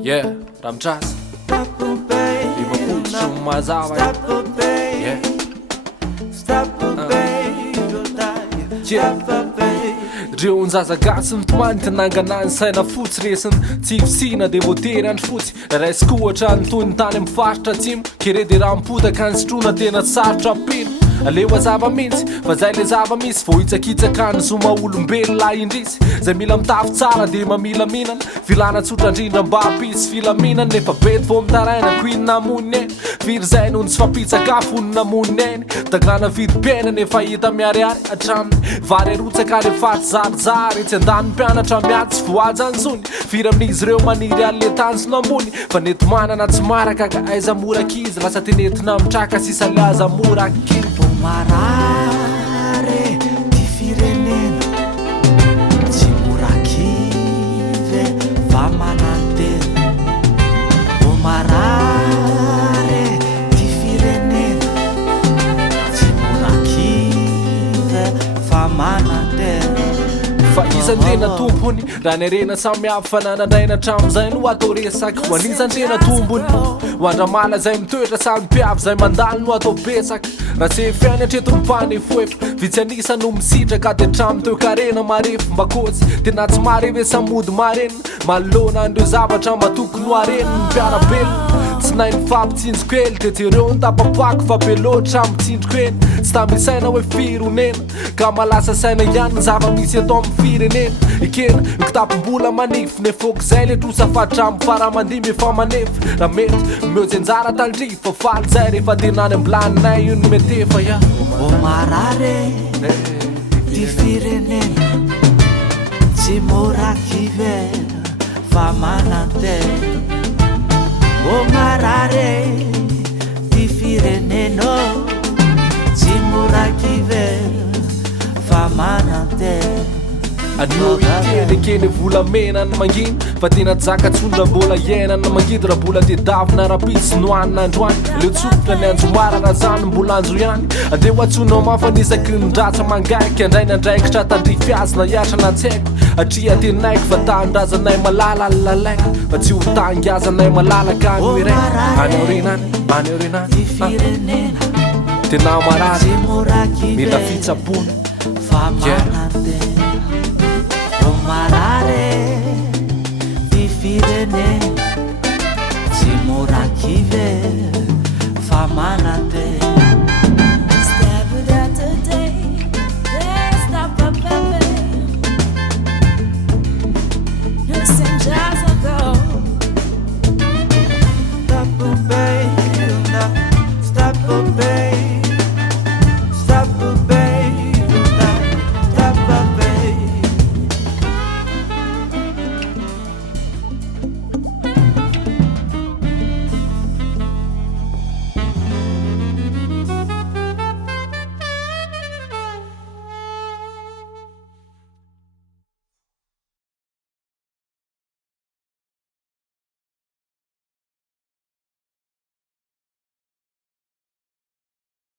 Yeah, Ramjas Liverpool shumë mazava Yeah Unë zaza gasën të manë të nanganan se në fucë resën Cifësina dhe votere në shfuci Reskua që anë tunë tanë më fashtë qim Kire di ramputa kanë struna të në sarë qapin Alewa zava minci, vazajle zava mis Fojica kica kanë zuma ullë mbelë la i ndisi Zaj mila më tafë cara dhe ma mila minan Filana cutra gjindra mba pis fila minan Ne fa bet vom të rejna kuin na munen Virë zajnë unë s'fa pizza gafun na munen Të grana vidë pene ne fa jita mjari ari a qamë Vare ruce kare fatë zarë zari Që ndanë pjana qa mjatë s'fuaza në zuni Firëm një zreu ma një realitan s'na muni Fa një të mana na të smara kaka ajza mura kiz Vasa të një të në më qaka si sa laza mura kiz Marare di firenena Ci murakive va manante O marare di firenena Ci murakive va manante Faizan tena tumpuni Rane rena sa miafana na rena qam Zajnë u ato resak Wanizan tena tumbuni Wandra mala zaj më tërra sa në pjaf Zaj mandal nu ato pesak Rase e fjane që të më pani fuep Vice nisa në mësi që ka të qam të karena marif Mba koci të nga të marive sa mud marin Ma lona ndu zava qa ma tuk nuarin Në pjana bel S'najnë fap cin s'kwel Të të rënda pa pak fa pelot qam cin t'kwen Sta mi sena we firu nin Ka ma lasa sena janë Zava mi si jeton më firin in I kin në këta pëmbula manif Ne fok zeli tu sa fa qam Fara mandimi fa manif Ramit më zin zara tal gjif Fa fal zeri fa dinan në mblan Ne jun me tefa ja O marare di firenena Ci murakive fa manante O marare di firenena Ci murakive fa manante Adno i kene kene vula mena në mangin Fatina t'zaka t'sundra bola jena në mangin Dra bola t'i daf në rapis nuan në nduan Lëtsup në në nxumara razan në bulan zujani Adewa t'su në mafa nisa kënë ndaca mangaj Kja ndaj në ndaj kështa ta ndri fjaz në jasha në ceku A qia ti nejk fa ta ndaza nej malala lalek Fa ci u ta ngjaza nej malala ka njëre Ani orinan Di firenena Ti na marari Ci murakive Mi la fica pun fa manante O marare di firenena Ci murakive